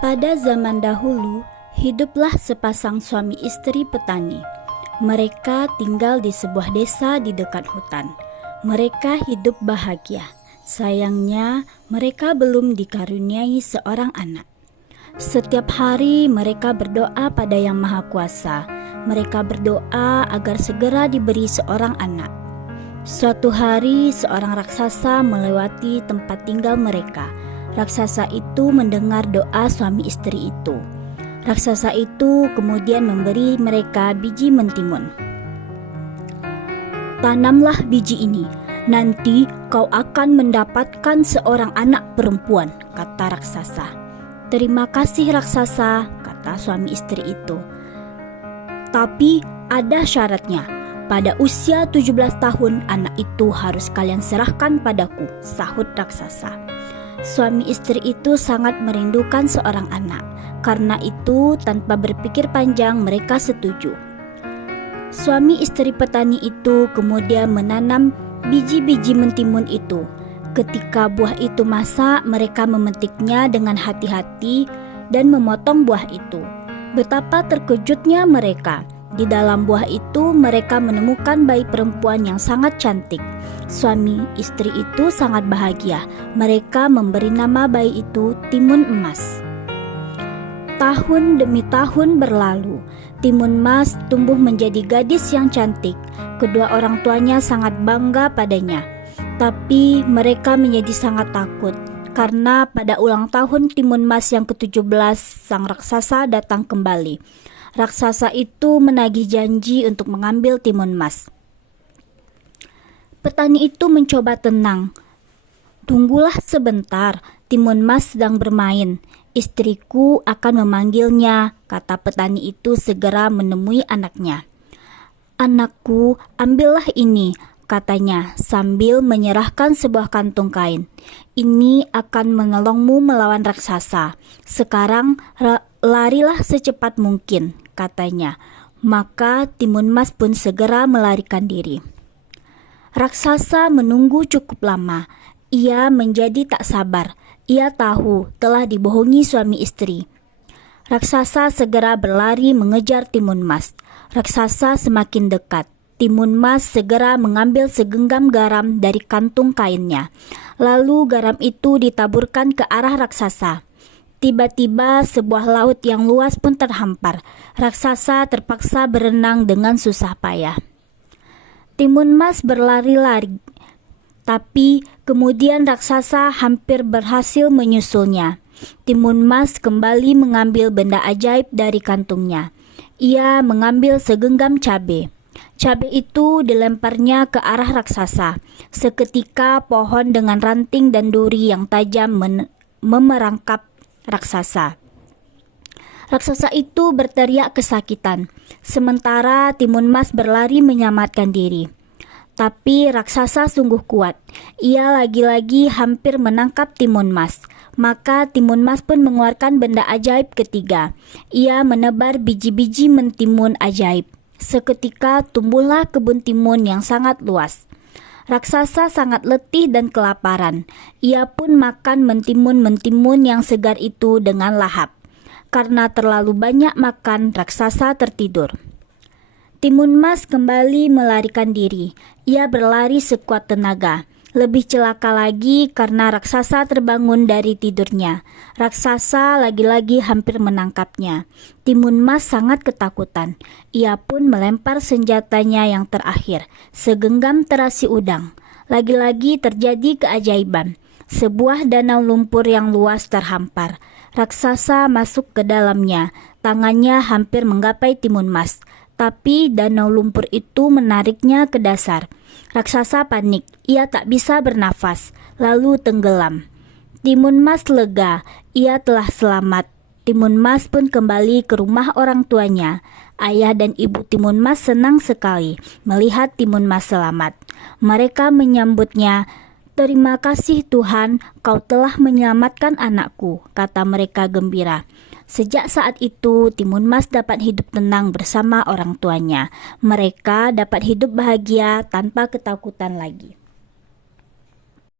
Pada zaman dahulu, hiduplah sepasang suami istri petani. Mereka tinggal di sebuah desa di dekat hutan. Mereka hidup bahagia. Sayangnya, mereka belum dikaruniai seorang anak. Setiap hari mereka berdoa pada Yang Maha Kuasa. Mereka berdoa agar segera diberi seorang anak. Suatu hari, seorang raksasa melewati tempat tinggal mereka. Raksasa itu mendengar doa suami istri itu. Raksasa itu kemudian memberi mereka biji mentimun. "Tanamlah biji ini, nanti kau akan mendapatkan seorang anak perempuan," kata raksasa. "Terima kasih raksasa," kata suami istri itu. "Tapi ada syaratnya. Pada usia 17 tahun anak itu harus kalian serahkan padaku," sahut raksasa. Suami istri itu sangat merindukan seorang anak. Karena itu, tanpa berpikir panjang, mereka setuju. Suami istri petani itu kemudian menanam biji-biji mentimun itu. Ketika buah itu masak, mereka memetiknya dengan hati-hati dan memotong buah itu. Betapa terkejutnya mereka! Di dalam buah itu mereka menemukan bayi perempuan yang sangat cantik. Suami istri itu sangat bahagia. Mereka memberi nama bayi itu Timun Emas. Tahun demi tahun berlalu. Timun Mas tumbuh menjadi gadis yang cantik. Kedua orang tuanya sangat bangga padanya. Tapi mereka menjadi sangat takut karena pada ulang tahun Timun Mas yang ke-17 sang raksasa datang kembali. Raksasa itu menagih janji untuk mengambil Timun Mas. Petani itu mencoba tenang. "Tunggulah sebentar, Timun Mas sedang bermain. Istriku akan memanggilnya," kata petani itu segera menemui anaknya. "Anakku, ambillah ini," katanya sambil menyerahkan sebuah kantung kain. "Ini akan menolongmu melawan raksasa. Sekarang larilah secepat mungkin," katanya. Maka Timun Mas pun segera melarikan diri. Raksasa menunggu cukup lama. Ia menjadi tak sabar. Ia tahu telah dibohongi suami istri. Raksasa segera berlari mengejar Timun Mas. Raksasa semakin dekat. Timun Mas segera mengambil segenggam garam dari kantung kainnya. Lalu garam itu ditaburkan ke arah raksasa. Tiba-tiba sebuah laut yang luas pun terhampar. Raksasa terpaksa berenang dengan susah payah. Timun Mas berlari-lari, tapi kemudian raksasa hampir berhasil menyusulnya. Timun Mas kembali mengambil benda ajaib dari kantungnya. Ia mengambil segenggam cabai. Cabai itu dilemparnya ke arah raksasa. Seketika pohon dengan ranting dan duri yang tajam memerangkap raksasa. Raksasa itu berteriak kesakitan, sementara Timun Mas berlari menyelamatkan diri. Tapi raksasa sungguh kuat. Ia lagi-lagi hampir menangkap Timun Mas. Maka Timun Mas pun mengeluarkan benda ajaib ketiga. Ia menebar biji-biji mentimun ajaib. Seketika tumbuhlah kebun timun yang sangat luas. Raksasa sangat letih dan kelaparan. Ia pun makan mentimun-mentimun yang segar itu dengan lahap. Karena terlalu banyak makan, raksasa tertidur. Timun Mas kembali melarikan diri. Ia berlari sekuat tenaga. Lebih celaka lagi karena raksasa terbangun dari tidurnya. Raksasa lagi-lagi hampir menangkapnya. Timun Mas sangat ketakutan. Ia pun melempar senjatanya yang terakhir, segenggam terasi udang. Lagi-lagi terjadi keajaiban. Sebuah danau lumpur yang luas terhampar. Raksasa masuk ke dalamnya. Tangannya hampir menggapai Timun Mas. Tapi danau lumpur itu menariknya ke dasar. Raksasa panik. Ia tak bisa bernafas. Lalu tenggelam. Timun Mas lega. Ia telah selamat. Timun Mas pun kembali ke rumah orang tuanya. Ayah dan ibu Timun Mas senang sekali melihat Timun Mas selamat. Mereka menyambutnya. "Terima kasih Tuhan, kau telah menyelamatkan anakku," kata mereka gembira. Sejak saat itu, Timun Mas dapat hidup tenang bersama orang tuanya. Mereka dapat hidup bahagia tanpa ketakutan lagi.